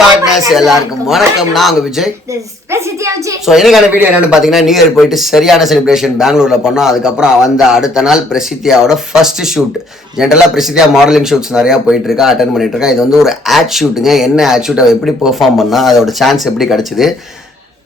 Partners எல்லாருக்கும் வணக்கம். நான் உங்க விஜய். ஸோ எனக்கான வீடியோ என்னன்னு பார்த்தீங்கன்னா, நியூ இயர் போயிட்டு சரியான செலிப்ரேஷன் பெங்களூர்ல பண்ணோம். அதுக்கப்புறம் வந்த அடுத்த நாள் பிரசித்தியாவோட ஃபர்ஸ்ட் ஷூட். ஜென்ரலாக பிரசித்தியா மாடலிங் ஷூட்ஸ் நிறையா போயிட்டு இருக்கா, அட்டன் பண்ணிட்டு இருக்கா. இது வந்து ஒரு ஆட் ஷூட்டுங்க. என்ன ஆட் ஷூட், அவள் எப்படி பெர்ஃபார்ம் பண்ணா, அதோட சான்ஸ் எப்படி கிடைச்சிது,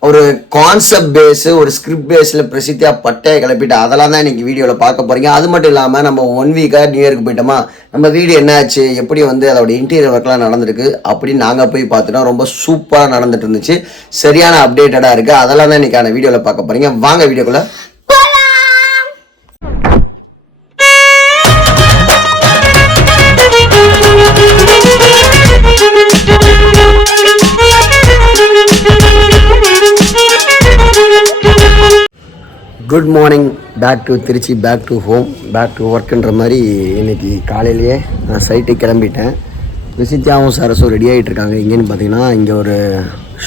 ஒரு கான்செப்ட் பேஸு ஒரு ஸ்கிரிப்ட் பேஸில் பிரசித்தியா பட்டையை கிளப்பிட்டு அதெல்லாம் தான் இன்றைக்கி வீடியோவில் பார்க்க போகிறீங்க. அது மட்டும் இல்லாமல் நம்ம 1 வீக்காக நியூ இயருக்கு போயிட்டோமா, நம்ம வீடு என்ன ஆச்சு, எப்படி வந்து அதோட இன்டீரியர் ஒர்க்லாம் நடந்திருக்கு அப்படின்னு நாங்கள் போய் பார்த்துட்டோம். ரொம்ப சூப்பராக நடந்துட்டு இருந்துச்சு, சரியான அப்டேட்டடாக இருக்குது. அதெல்லாம் தான் இன்றைக்கான வீடியோவில் பார்க்க போகிறீங்க. வாங்க வீடியோக்குள்ளே. Good morning, back to Trichy, back to home, back to ஒர்க்குன்ற மாதிரி இன்றைக்கி காலையிலேயே நான் சைட்டுக்கு கிளம்பிட்டேன். பிரசித்தியாவும் சரஸும் ரெடி ஆகிட்டு இருக்காங்க. இங்கேன்னு பார்த்தீங்கன்னா, இங்கே ஒரு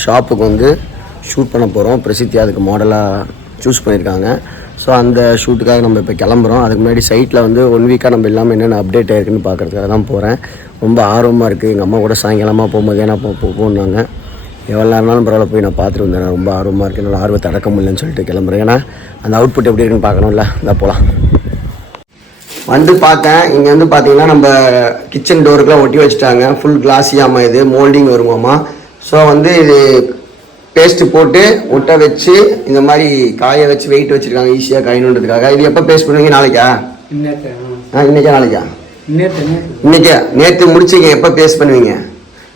ஷாப்புக்கு வந்து ஷூட் பண்ண போகிறோம். பிரசித்தியா அதுக்கு மாடலாக சூஸ் பண்ணியிருக்காங்க. ஸோ அந்த ஷூட்டுக்காக நம்ம இப்போ கிளம்புறோம். அதுக்கு முன்னாடி சைட்டில் வந்து 1 வீக்காக நம்ம எல்லாமே என்னென்ன அப்டேட் ஆயிருக்குன்னு பார்க்குறதுக்காக தான் போகிறேன். ரொம்ப ஆர்வமாக இருக்குது. எங்கள் அம்மா கூட சாயங்காலமாக போகும்போது ஏன்னா போனாங்க, எவ்வளோ நேரம்னாலும் பரவாயில்ல போய் நான் பார்த்துட்டு வந்தேன். ரொம்ப ஆர்வமாக இருக்குது. என்னோட ஆர்வத்தை அடக்க முடியலன்னு சொல்லிட்டு கிளம்புறேன். ஏன்னா அந்த அவுட்புட் எப்படி இருக்குன்னு பார்க்கணும்ல. இதான் போகலாம். வந்து பார்த்தேன், இங்கே வந்து பார்த்தீங்கன்னா நம்ம கிச்சன் டோருக்குலாம் ஒட்டி வச்சுட்டாங்க. ஃபுல் கிளாஸியாமா, இது மோல்டிங் வருமாம்மா. ஸோ வந்து இது பேஸ்ட்டு போட்டு ஒட்ட வச்சு இந்த மாதிரி காய வச்சு வெயிட் வச்சுருக்காங்க, ஈஸியாக காயணுன்றதுக்காக. இது எப்போ பேஸ்ட் பண்ணுவீங்க? நாளைக்கா? இன்றைக்கா நாளைக்கா? இன்னைக்கா? நேற்று முடிச்சிங்க. எப்போ பேஸ்ட் பண்ணுவீங்க,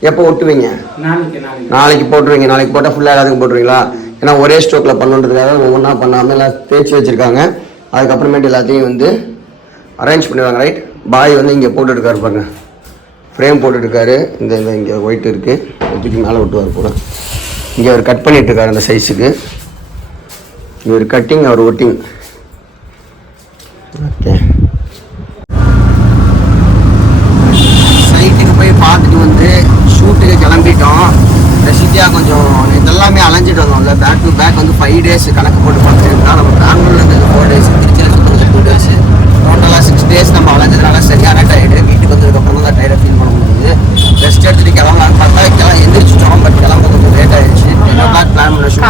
எப்போ ஒட்டுவீங்க? நாளைக்கு போட்டுருவீங்க. நாளைக்கு போட்டால் ஃபுல்லாக எல்லாத்துக்கும் போட்டுருவீங்களா? ஏன்னா ஒரே ஸ்ட்ரோக்கில் பண்ணுன்றதுக்காக ஒவ்வொன்றா பண்ணாமல் எல்லாம் தேய்ச்சி வச்சுருக்காங்க. அதுக்கப்புறமேட்டு எல்லாத்தையும் வந்து அரேஞ்ச் பண்ணிடுவாங்க. ரைட். பாய் வந்து இங்கே போட்டுருக்காரு பாருங்க, ஃப்ரேம் போட்டுருக்காரு. இந்த இங்கே ஒயிட் இருக்குது, ஒட்டிக்கு மேலே ஒட்டுவார் போல. இங்கே அவர் கட் பண்ணிட்டுருக்காரு அந்த சைஸுக்கு. இவர் கட்டிங், அவர் ஒட்டிங். ஓகே, சைட்டுக்கு போய் பார்த்துட்டு வந்து ஷூட்டுக்கு கிளம்பிட்டோம். பிரசித்தியா கொஞ்சம் இதெல்லாமே அலைஞ்சிட்டு வந்தோம்ல, பேக் டு பேக் வந்து 5 days கணக்கு போட்டு பார்த்துருக்கோம். நம்ம பெங்களூர்லேருந்து 4 days, திருச்சியில் 2 days, டோட்டலாக 6 days நம்ம அலைஞ்சதுனால சரியான டயர்டு. வீட்டுக்கு வந்ததுக்கப்புறம் தான் டயர்டை ஃபீல் பண்ண முடியுது. ரெஸ்ட் எடுத்துட்டு கிளம்பலான்னு பார்த்தா எந்திரிச்சிட்டோம். பட் கிளம்ப கொஞ்சம் லேட் ஆயிடுச்சு. 10 o'clock பிளான் பண்ண ஷூட்.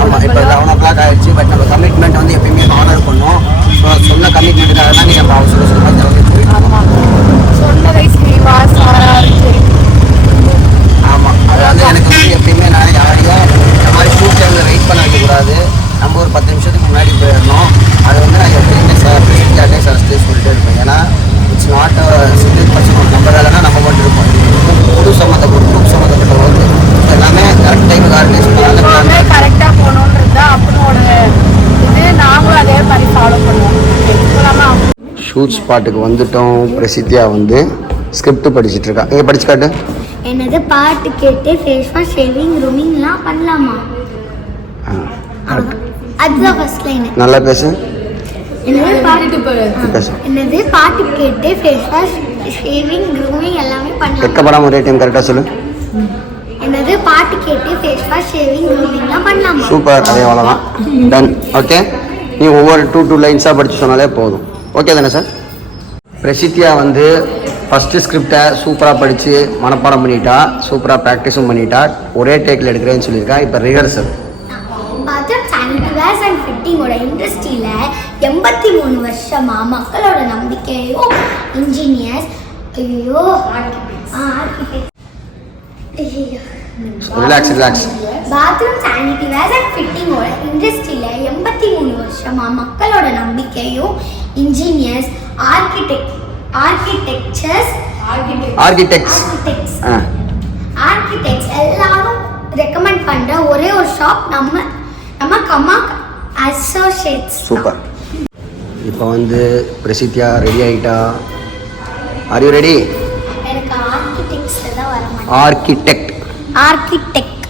ஆமாம், இப்போ 11 o'clock ஆயிடுச்சு. பட் நம்ம கமிட்மெண்ட் வந்து எப்பயுமே ஆனர் பண்ணோம். ஸோ சொன்ன கமிட்மெண்ட்டுக்காக தான் நீங்கள் நம்ம அவசர கிளம்பி போயிட்டு ஆமாம். அதாவது எனக்கு வந்து எப்பயுமே நான் யாரையும் இந்த மாதிரி ஷூட் டைமில் வெயிட் பண்ண வைக்கக்கூடாது. நம்ம ஒரு 10 நிமிஷத்துக்கு முன்னாடி போயிடணும். அது வந்து நான் எப்பயுமே பிரசித்தியாட்டே சரஸ்டே சொல்லிட்டு இருப்பேன். ஏன்னா இட்ஸ் நாட் சிங்கிள் பர்சன். நம்ம வேலைனா நம்ம மட்டும் இருப்போம். குரூப் சம்மந்தப்பட்ட ஒர்க்கு எல்லாமே கரெக்ட் டைமுக்கு ஆர்கனைஸ் பண்ணாங்க, கரெக்டாக போகணுன்றது அப்பனோட இது. நாங்களும் அதே மாதிரி ஃபாலோ பண்ணுவோம். ஷூட் ஸ்பாட்டுக்கு வந்துட்டோம். பிரசித்தியா வந்து ஸ்கிரிப்ட் படிச்சுட்டு இருக்கா. எங்கே படிச்சு காட்டு. என்னது பாட்டு கேட்டு ஃபேஸ் வாஷ், ஷேவிங், க்ரூமிங்லாம் பண்ணலாமா? அதுதான் ஃபர்ஸ்ட் லைன். நல்லா பேசு. என்னது பாட்டு கேட்டு ஃபேஸ் வாஷ், ஷேவிங், க்ரூமிங் எல்லாமே பண்ணலாம். வெக்கப்படாம ஒரே டைம் கரெக்டாக சொல்லு. என்னது பாட்டு கேட்டு ஃபேஸ் வாஷ், ஷேவிங், க்ரூமிங்லாம் பண்ணலாமா? சூப்பர். அதே அவ்வளோதான். டன். ஓகே, நீ ஒவ்வொரு 2 லைன்ஸாக படித்து சொன்னாலே போதும். ஓகே தானே சார்? பிரசித்தியா வந்து ஃபஸ்ட்டு ஸ்கிரிப்டை சூப்பராக படித்து மனப்பாடம் பண்ணிட்டா, சூப்பராக ப்ராக்டிஸும் பண்ணிட்டா. ஒரே டேக்கில் எடுக்கிறேன்னு சொல்லியிருக்கா. இப்போ ரிஹர்சல். ஃபிட்டிங்கோட இண்டஸ்ட்ரியில் 83 வருஷமா மக்களோட நம்பிக்கையும் இன்ஜினியர்ஸ், ஐயோ relax. Bathroom sanitary wares and ஃபிட்டிங்கோட இண்டஸ்ட்ரியில் 83 வருஷமா மக்களோட நம்பிக்கையும் இன்ஜினியர்ஸ், ஆர்கிடெக்ட்ஸ் எல்லாரும் ரெக்கமெண்ட் பண்ற ஒரே ஒரு ஷாப் நம்ம கமாக் அசோசியேட்ஸ். சூப்பர். இப்போ வந்து பிரசித்தியா ரெடி ஆகிட்டா. Are you ready? எனக்கு ஆர்கிடெக்ட்ஸ்ல தான் வர மாட்டேங்குது. ஆர்கிடெக்ட்.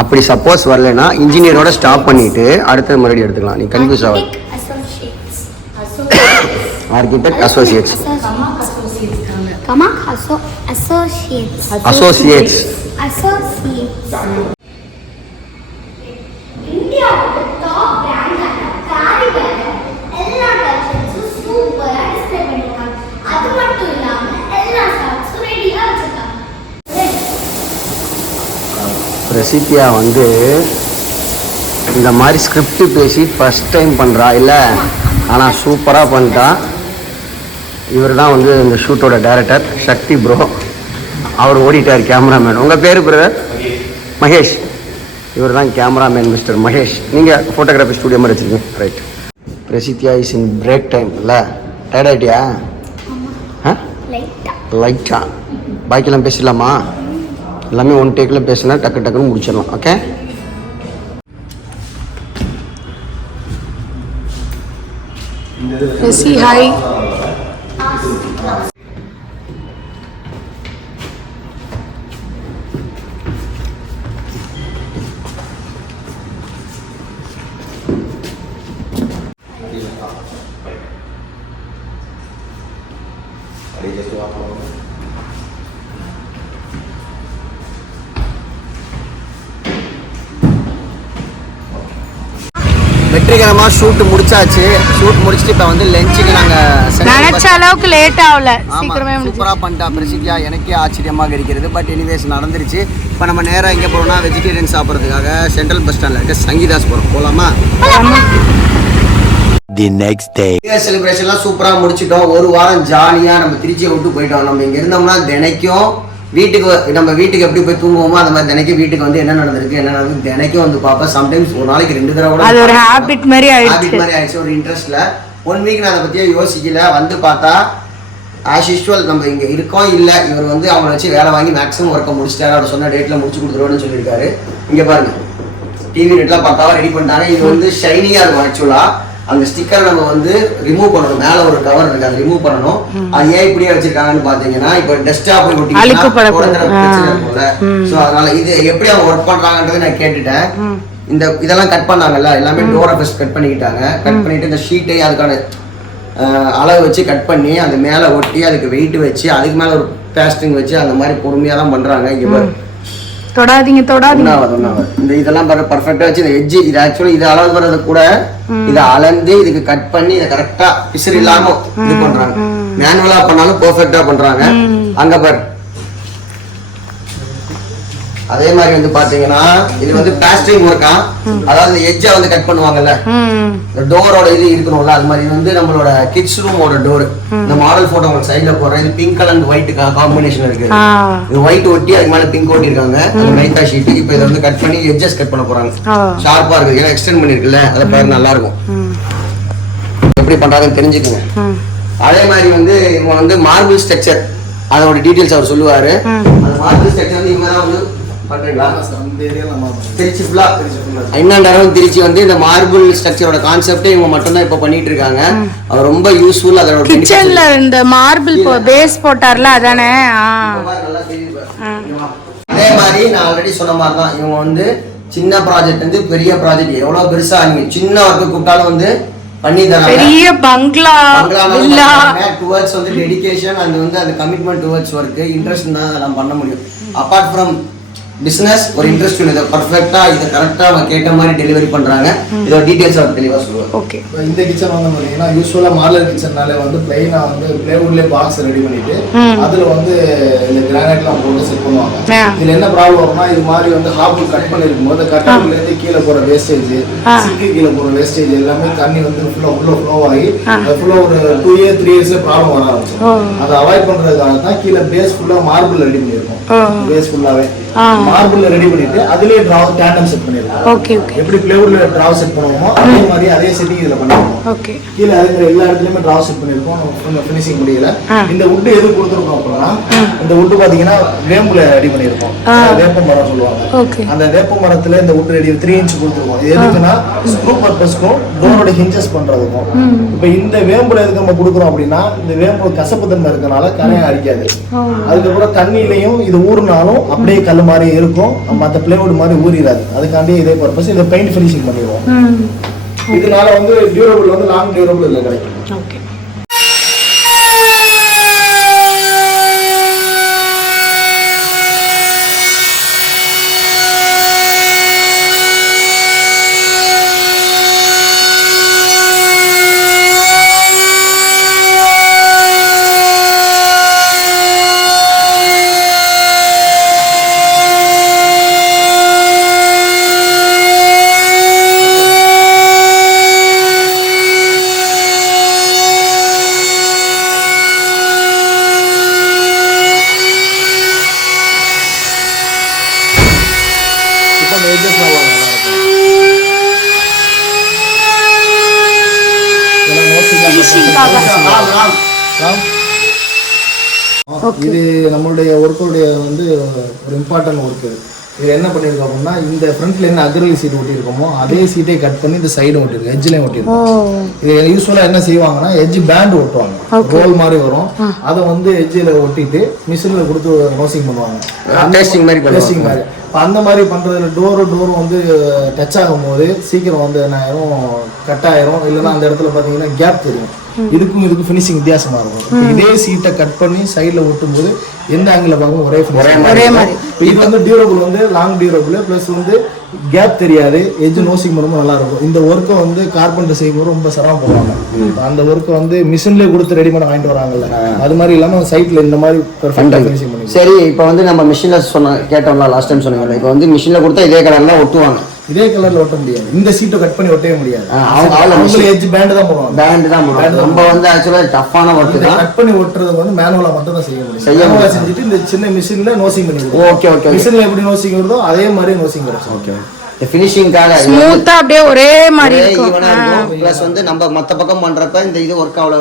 அப்படி சப்போஸ் வரலனா இன்ஜினியரோட ஸ்டாப் பண்ணிட்டு அடுத்து மறுபடியும் எடுத்துக்கலாம். நீ கன்ஃபியூஸ் ஆகாத. Architect associates. கமாக் அசோசியேட்ஸ். இந்தியாவோட டாப் பிராண்டான காரிகள் எல்லா கலெக்ஷன்ஸும் சூப்பரா டிஸ்ப்ளே பண்ணிருக்காங்க. அது மட்டும் இல்லாம எல்லா ஸ்டாக்ஸும் ரெடியா வச்சிருக்காங்க. பிரசித்தியா வந்து இந்த மாதிரி ஸ்கிரிப்ட் பேசி ஃபஸ்ட் டைம் பண்ணுறா இல்லை, ஆனால் சூப்பராக பண்ணிட்டா. இவர் தான் வந்து இந்த ஷூட்டோட டைரக்டர் சக்தி ப்ரோ. அவர் ஓடிட்டார் கேமராமேன். உங்கள் பேர் பிரதர்? மகேஷ். இவர் தான் கேமராமேன் மிஸ்டர் மகேஷ். நீங்கள் ஃபோட்டோகிராஃபி ஸ்டூடியோ மாதிரி வச்சுருக்கீங்க. Right. பிரசித்தியா is in break time இல்லை, டயர்ட் ஆகிட்டியா? ஆ லைட்டா. பாக்கியெல்லாம் பேசலாமா? எல்லாமே ஒன் டேக்கில் பேசினா டக்கு டக்குன்னு முடிச்சிடலாம். ஓகே. ஹாய். வெற்றிகரமாக ஷூட் முடிச்சாச்சு. ஷூட் முடிச்சுட்டு இப்போ வந்து லஞ்சுக்கு நாங்கள் நினைச்ச அளவுக்கு லேட் ஆகல, சீக்கிரமே சூப்பராக பண்ணிட்டா பிரசித்தியா. எனக்கே ஆச்சரியமாக இருக்கிறது. பட் எனிவேஸ் நடந்துருச்சு. இப்போ நம்ம நேராக எங்கே போகிறோம்னா வெஜிடேரியன் சாப்பிட்றதுக்காக சென்ட்ரல் பஸ் ஸ்டாண்டில் இருக்க சங்கீதாஸ் போகிறோம். போகலாமா? The next day. செலிப்ரேஷன்லாம் சூப்பராக முடிச்சிட்டோம். ஒரு வாரம் ஜாலியாக நம்ம திருச்சியை விட்டு போயிட்டோம். நம்ம இங்கே இருந்தோம்னா தினைக்கும் நம்ம வீட்டுக்கு எப்படி போய் தூங்குவோமோ அந்த மாதிரி தினைக்கும் வீட்டுக்கு வந்து என்ன நடந்திருக்கு என்ன நடந்து தினைக்கும் வந்து பார்ப்பேன். சம்டைம்ஸ் ஒரு நாளைக்கு 2 தடவை கூட. அது ஒரு ஹாபிட் மாதிரி ஆயிடுச்சு. ஒரு இன்ட்ரெஸ்ட்ல 1 வீக் நான் அதை பற்றியே யோசிக்கல. வந்து பார்த்தா ஆஸ் யூஸ்வல் நம்ம இங்கே இருக்கோம் இல்லை, இவர் வந்து அவங்கள வச்சு வேலை வாங்கி மேக்ஸிமம் ஒர்க்கை முடிச்சிட்டாரு. அவர் சொன்ன டேட்டில் முடிச்சு கொடுத்துருவோன்னு சொல்லியிருக்காரு. இங்கே பாருங்க, டிவி நெட்லாம் பார்த்தாவா ரெடி பண்ணிட்டாங்க. இது வந்து ஷைனியாக இருக்கும். ஆக்சுவலாக அந்த ஸ்டிக்கர் நம்ம வந்து ரிமூவ் பண்ணணும். மேலே ஒரு கவர் இருக்கு, அதை ரிமூவ் பண்ணணும். அது ஏன் இப்படியே வச்சிருக்காங்கன்னு பாத்தீங்கன்னா, இப்போ டெஸ்க்டாப் போய் பிரச்சனை இருக்கும்ல. ஸோ அதனால இது எப்படி அவங்க ஒர்க் பண்றாங்கன்றதை நான் கேட்டுட்டேன். இதெல்லாம் கட் பண்ணாங்கல்ல, எல்லாமே டோரை ஃபர்ஸ்ட் கட் பண்ணிக்கிட்டாங்க. கட் பண்ணிட்டு இந்த ஷீட்டை அதுக்கான அளவு வச்சு கட் பண்ணி அது மேலே ஒட்டி அதுக்கு வெயிட் வச்சு அதுக்கு மேலே ஒரு பேஸ்டிங் வச்சு அந்த மாதிரி பொறுமையாக தான் பண்றாங்க. இங்கே தொடாதீங்க. இந்த இதெல்லாம் பர்ஃபெக்ட்டா வச்சு இந்த எட்ஜ் இது ஆக்சுவலி இது அளவு வர்றது கூட இதை அளந்து இதுக்கு கட் பண்ணி இதை கரெக்டா பிசர் இல்லாம இது பண்றாங்க. மேனுவலா பண்ணாலும் பெர்ஃபெக்ட்டா பண்றாங்க. அங்க பாரு. அதே மாதிரி வந்து பாத்தீங்கன்னா இது வந்து பிளாஸ்டிக் ஒர்க்கா, அதாவது எட்ஜா வந்து கட் பண்ணுவாங்கல்ல, டோரோட இது இருக்கணும்ல, அது மாதிரி வந்து நம்மளோட கிட்ஸ் ரூமோட டோர். இந்த மாடல் போட்டோ உங்களுக்கு சைடுல போடுறேன். இது பிங்க் கலர் ஒயிட் காம்பினேஷன் இருக்கு. இது ஒயிட் ஒட்டி அதுக்கு மேல பிங்க் ஒட்டி இருக்காங்க. அந்த மைக்கா ஷீட். இப்போ இதை வந்து கட் பண்ணி எட்ஜஸ் கட் பண்ண போறாங்க. ஷார்ப்பா இருக்கு, ஏன்னா எக்ஸ்டெண்ட் பண்ணிருக்குல்ல, அதை பாரு நல்லா இருக்கும். எப்படி பண்றாங்கன்னு தெரிஞ்சுக்குங்க. அதே மாதிரி வந்து இவங்க வந்து மார்பிள் ஸ்ட்ரக்சர் அதோட டீடைல்ஸ் அவர் சொல்லுவாரு. அந்த மார்பிள் ஸ்ட்ரக்சர் வந்து இவங்க தான் வந்து திருச்சி வந்து இந்த மார்பிள் ஸ்ட்ரக்சரோட கான்செப்டே இவங்க மட்டும் தான் இப்ப பண்ணிட்டு இருக்காங்க. அது ரொம்ப யூஸ்ஃபுல். அதோட கிச்சன்ல இந்த மார்பிள் பேஸ் போட்டார்ல அதானே. அதே மாதிரி நான் ஆல்ரெடி சொன்ன மாதிரி தான் இவங்க வந்து சின்ன ப்ராஜெக்ட் வந்து பெரிய ப்ராஜெக்ட் எவ்வளவு பெருசா நீங்க சின்ன ஒர்க்கு கூப்பிட்டாலும் வந்து பண்ணி தராங்க. பெரிய பங்களா டுவர்ட்ஸ் வந்து டெடிகேஷன் அண்ட் வந்து அந்த கமிட்மெண்ட் டுவர்ட்ஸ் ஒர்க் இன்ட்ரெஸ்ட் தான் அதெல்லாம் பண்ண முடியும். அப்பார்ட் ஃப்ரம் பிசினஸ் ஒரு இன்ட்ரெஸ்ட் இதை பர்ஃபெக்ட்டா இதை கரெக்டா அவங்க கேட்ட மாதிரி டெலிவரி பண்றாங்க. இதோட டீடைல்ஸ் அவர் தெளிவா சொல்லுவாங்க. ஓகே. இந்த கிச்சன் வந்து பாத்தீங்கன்னா யூசுவலா மாடலர் கிச்சன்னால வந்து பிளைனா வந்து பிளேவுட்லயே பாக்ஸ் ரெடி பண்ணிட்டு அதுல வந்து இந்த கிரானைட்லாம் போட்டு செட் பண்ணுவாங்க. இதுல என்ன ப்ராப்ளம் வரும்னா இது மாதிரி வந்து ஹாப் கட் பண்ணிருக்கும் போது கட்டர்ல இருந்து கீழே போற வேஸ்டேஜ், சிங்க்கு கீழே போற வேஸ்டேஜ் எல்லாமே தண்ணி வந்து ஃப்ளோ ஆகி அது ஃபுல்லா ஒரு 2 இயர் 3 இயர்ஸ்ல ப்ராப்ளம் வர ஆரம்பிச்சிடும். அதை அவாய்ட் பண்றதுக்காக தான் கீழே பேஸ் ஃபுல்லா மார்பிள் ரெடி பண்ணிருக்கோம். பேஸ் ஃபுல்லாவே மார்பிள்ல ரெடி பண்ணிட்டு அதுலயே டிராவ் டேண்டம் செட் பண்ணிருக்கோம். Okay okay. எப்படி பிளேவுட்ல டிராவ் செட் பண்ணுவோமோ அதே மாதிரி அதே செட்டிங் இதுல பண்ணிருக்கோம். ஓகே. கீழ அதுல எல்லா இடத்துலயுமே டிராவ் செட் பண்ணிருக்கோம். ஃபினிஷிங் முடியல. இந்த வுட் எது கொடுத்திருக்கோம் அப்படினா இந்த வுட் பாத்தீங்கன்னா வேம்புல ரெடி பண்ணிருக்கோம். வேப்ப மரம் சொல்லுவாங்க. ஓகே. அந்த வேப்ப மரத்துல இந்த வுட் ரெடி 3 இன்ச் கொடுத்திருக்கோம். இது எதுக்குன்னா ஸ்க்ரூ பர்பஸ்க்கும் டோரோட ஹிஞ்சஸ் பண்றதுக்கும். இப்போ இந்த வேம்புல எதுக்கு நம்ம கொடுக்குறோம் அப்படின்னா இந்த வேம்பு கசப்பு தன்மை இருக்கனால கரையை அரிக்காது. அதுக்கப்புறம் தண்ணியிலையும் இது ஊறினாலும் அப்படியே கல் மாதிரி இருக்கும். மற்ற பிளேவுட் மாதிரி ஊறிடாது. அதுக்காண்டி இதே பர்பஸ் இதை பெயிண்ட் ஃபினிஷிங் பண்ணிடுவோம். இதனால வந்து டியூரபிள் வந்து லாங் டியூரபிள் இதில் கிடைக்கும். ஓகே. எட்ஜஸ்லாம் நல்லா இருக்கும். இது நம்மளுடைய ஒர்க்குடைய வந்து ஒரு இம்பார்ட்டன்ட் ஒர்க்கு. இது என்ன பண்ணியிருக்கோம் அப்படின்னா, இந்த ஃப்ரண்ட்ல என்ன அக்ரலி சீட் ஒட்டியிருக்கோமோ அதே சீட்டை கட் பண்ணி இந்த சைடு ஒட்டிருக்கு, எட்ஜ்லேயும் ஒட்டியிருக்கோம். இது யூஸ்வலாக என்ன செய்வாங்கன்னா, எட்ஜ் பேண்ட் ஒட்டுவாங்க, ரோல் மாதிரி வரும். அதை வந்து எட்ஜில் ஒட்டிட்டு மிஷினில் கொடுத்து ரோசிங் பண்ணுவாங்க, டேஸ்டிங் மாதிரி. அந்த மாதிரி பண்ணுறதுல டோரும் வந்து டச் ஆகும்போது சீக்கிரம் வந்து என்ன ஆயிரும், கட் ஆயிரும். இல்லைன்னா அந்த இடத்துல பார்த்தீங்கன்னா கேப் தெரியும். இதுக்கும் ஃபினிஷிங் வித்தியாசமா இருக்கும். இதே சீட்டை கட் பண்ணி சைடில் ஒட்டும் போது எந்த ஆங்கிள் பார்க்கும் ஒரே மாதிரி. இது வந்து டியூரபிள், வந்து லாங் டியூரபிள், ப்ளஸ் வந்து கேப் தெரியாது, எட்ஜ் நோசிங் பண்ணும்போது நல்லா இருக்கும். இந்த ஒர்க்கை வந்து கார்பெண்டர் செய்யும்போது ரொம்ப சிரமப்படுவாங்க. அந்த ஒர்க்கை வந்து மிஷின்லேயே கொடுத்து ரெடிமேட் வாங்கிட்டு வராங்கல்ல, அது மாதிரி இல்லாமல் சைட்டில் இந்த மாதிரி பெர்ஃபெக்டாக ஃபினிஷிங் பண்ணி. சரி, இப்போ வந்து நம்ம மிஷினில் கேட்டோம்ல, லாஸ்ட் டைம் சொன்னீங்கல்ல, இப்போ வந்து மிஷினில் கொடுத்தா இதே கலர்லாம் ஒட்டுவாங்க. இதே கலர்ல ஒட்ட முடியாது, இந்த சீட்டை கட் பண்ணி ஒட்டவே முடியாது. அவங்க எட்ஜ் பேண்ட் தான் போடுவாங்க. நம்ம வந்து ஆக்சுவலா டஃப்பான ஒர்க் தான். கட் பண்ணி ஒட்டுறது வந்து மேனுவலா மட்டும் தான் செய்ய முடியும். மேனுவலா செஞ்சுட்டு இந்த சின்ன மிஷின்ல நோசிங் பண்ணிடுவோம். ஓகே. மிஷின்ல எப்படி நோசிங் வருதோ அதே மாதிரி நோசிங் கிடைக்கும். ஓகே. இந்த ஃபினிஷிங்காக ஸ்மூத்தா அப்படியே ஒரே மாதிரி இருக்கும். ப்ளஸ் வந்து நம்ம மற்ற பக்கம் பண்றப்ப இந்த இது ஒர்க் அவ்வளோ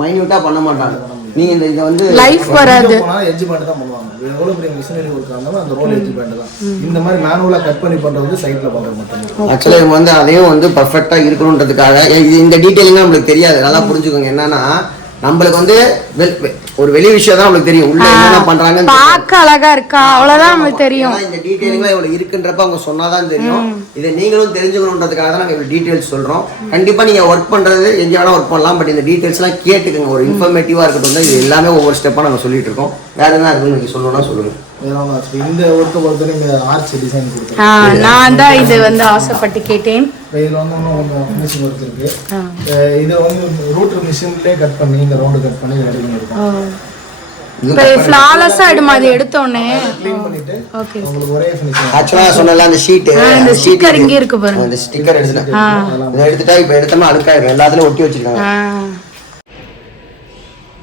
மைன்யூட்டா பண்ண மாட்டாங்க. நீங்க இந்த இதை வந்து லைஃப் வராது, எட்ஜ் பேண்ட் தான் பண்ணுவாங்க. எவ்வளவு பெரிய மிஷினரி ஒர்க் இருந்தாலும் அந்த ரோல் எட்ஜ் பேண்ட் தான். இந்த மாதிரி மேனுவலா கட் பண்ணி பண்றது சைட்ல பண்றது மட்டும். ஆக்சுவலா இவங்க வந்து அதையும் வந்து பர்ஃபெக்டா இருக்கணுன்றதுக்காக இந்த டீடைலிங்லாம் நம்மளுக்கு தெரியாது. நல்லா புரிஞ்சுக்கோங்க. என்னன்னா, நம்மளுக்கு வந்து ஒரு வெளி விஷயம் தான் நம்மளுக்கு தெரியும், உள்ள என்ன பண்றாங்க, பார்க்க அழகா இருக்கா, அவ்வளவுதான் நமக்கு தெரியும். இந்த டீடைலிங்லாம் இவ்வளவு இருக்குன்றப்ப அவங்க சொன்னாதான் தெரியும். இதை நீங்களும் தெரிஞ்சுக்கணுன்றதுக்காக தான் நாங்க இவ்வளவு டீடைல்ஸ் சொல்றோம். கண்டிப்பா நீங்க ஒர்க் பண்றது எங்க வேணா ஒர்க் பண்ணலாம், பட் இந்த டீடைல்ஸ் எல்லாம் கேட்டுக்கோங்க. ஒரு இன்ஃபர்மேட்டிவா இருக்கட்டும். இது எல்லாமே ஒவ்வொரு ஸ்டெப்பா நாங்க சொல்லிட்டு இருக்கோம். வேற என்ன இருக்குன்னு நீங்க சொல்லணும்னா சொல்லுங்க. இந்த ஒர்க்கை பொறுத்தவரை இங்க ஆர்ச் டிசைன் கொடுத்துருக்கேன். நான் தான் இது வந்து ஆசைப்பட்டு கேட்டேன். இதுல வந்து இன்னும் ஃபினிஷிங் ஒர்க் இருக்கு. இதை வந்து ரூட்டர் மிஷின்லயே கட் பண்ணி இந்த ரவுண்டு கட் பண்ணி ரெடி பண்ணிருக்கோம். இப்போ ஃப்ளாலஸா ஆயிடுமா அது எடுத்தோனே? க்ளீன் பண்ணிட்டு ஓகே. உங்களுக்கு ஒரே ஃபினிஷிங். ஆக்சுவலா சொன்னல அந்த ஷீட், இந்த ஸ்டிக்கர் இங்க இருக்கு பாருங்க. அந்த ஸ்டிக்கர் எடுத்துட்டா இப்போ எடுத்தோம்னா அழுக்காயிரும். எல்லாத்துலயும் ஒட்டி வச்சிருக்காங்க.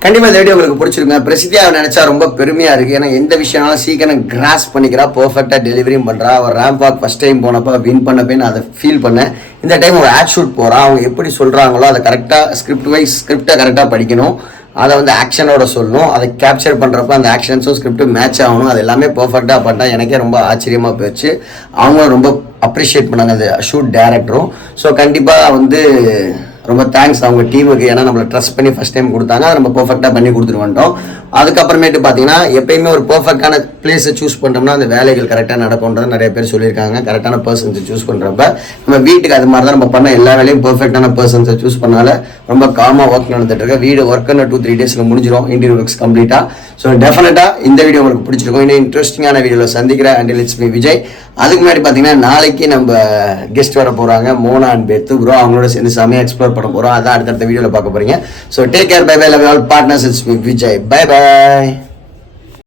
கண்டிப்பா இந்த வீடியோ உங்களுக்கு பிடிச்சிருங்க. பிரசித்தியாவை நினைச்சா ரொம்ப பெருமையா இருக்கு. ஏன்னா எந்த விஷயம்னாலும் சீக்கிரம் கிராஸ் பண்ணிக்கிறா, பெர்ஃபெக்டா டெலிவரியும் பண்றா. ஒரு ரேம்ப் வாக் ஃபர்ஸ்ட் டைம் போனப்ப வின் பண்ணப்ப நான் அதை ஃபீல் பண்ணேன். இந்த டைம் ஒரு ஆட் ஷூட் போறா, அவங்க எப்படி சொல்றாங்களோ அதை கரெக்டா ஸ்கிரிப்டை கரெக்டா படிக்கணும். அதை வந்து ஆக்ஷனோட சொல்லணும். அதை கேப்சர் பண்ணுறப்ப அந்த ஆக்ஷன்ஸும் ஸ்கிரிப்டும் மேட்ச் ஆகணும். அது எல்லாமே பர்ஃபெக்டாக பண்ணால் எனக்கே ரொம்ப ஆச்சரியமாக போயிடுச்சு. அவங்களும் ரொம்ப அப்ரிஷியேட் பண்ணாங்க, அந்த ஷூட் டைரக்டரும். ஸோ கண்டிப்பாக வந்து ரொம்ப தேங்க்ஸ் அவங்க டீமுக்கு. ஏன்னா நம்மளை ட்ரஸ்ட் பண்ணி ஃபஸ்ட் டைம் கொடுத்தாங்க, அதை நம்ம பர்ஃபெக்டாக பண்ணி கொடுத்துட்டு வந்துட்டோம். அதுக்கப்புறமேட்டு பார்த்தீங்கன்னா, எப்பயுமே ஒரு பர்ஃபெக்டான பிளேஸை சூஸ் பண்ணுறோம்னா அந்த வேலைகள் கரெக்டாக நடக்கும்ன்றது நிறைய பேர் சொல்லியிருக்காங்க. கரெக்டான பர்சன்ஸை சூஸ் பண்ணுறப்ப நம்ம வீட்டுக்கு அது மாதிரி தான் நம்ம பண்ண எல்லா வேலையும் பர்ஃபெக்டான பர்சன்ஸை சூஸ் பண்ணால ரொம்ப காமாக ஒர்க் நடந்துட்டு இருக்கு. வீடு ஒர்க்குன்னு 2-3 டேஸில் முடிஞ்சிடும், இன்டீரியர் ஒர்க்ஸ் கம்ப்ளீட்டாக. ஸோ டெஃபினட்டாக இந்த வீடியோ உங்களுக்கு பிடிச்சிருக்கும். இன்னும் இன்ட்ரெஸ்டிங்கான வீடியோவில் சந்திக்கிறேன். And it's me Vijay. அதுக்கு முன்னாடி பார்த்தீங்கன்னா, நாளைக்கு நம்ம கெஸ்ட் வர போகிறாங்க, மோனா அண்ட் பெத்து ப்ரோ. அவங்களோட சேர்ந்து செமையாக எக்ஸ்ப்ளோர் பண்ண போகிறோம். அதான் அடுத்தடுத்த வீடியோவில் பார்க்க போகிறீங்க. So take care, bye bye, love you all partners. It's me Vijay, bye by.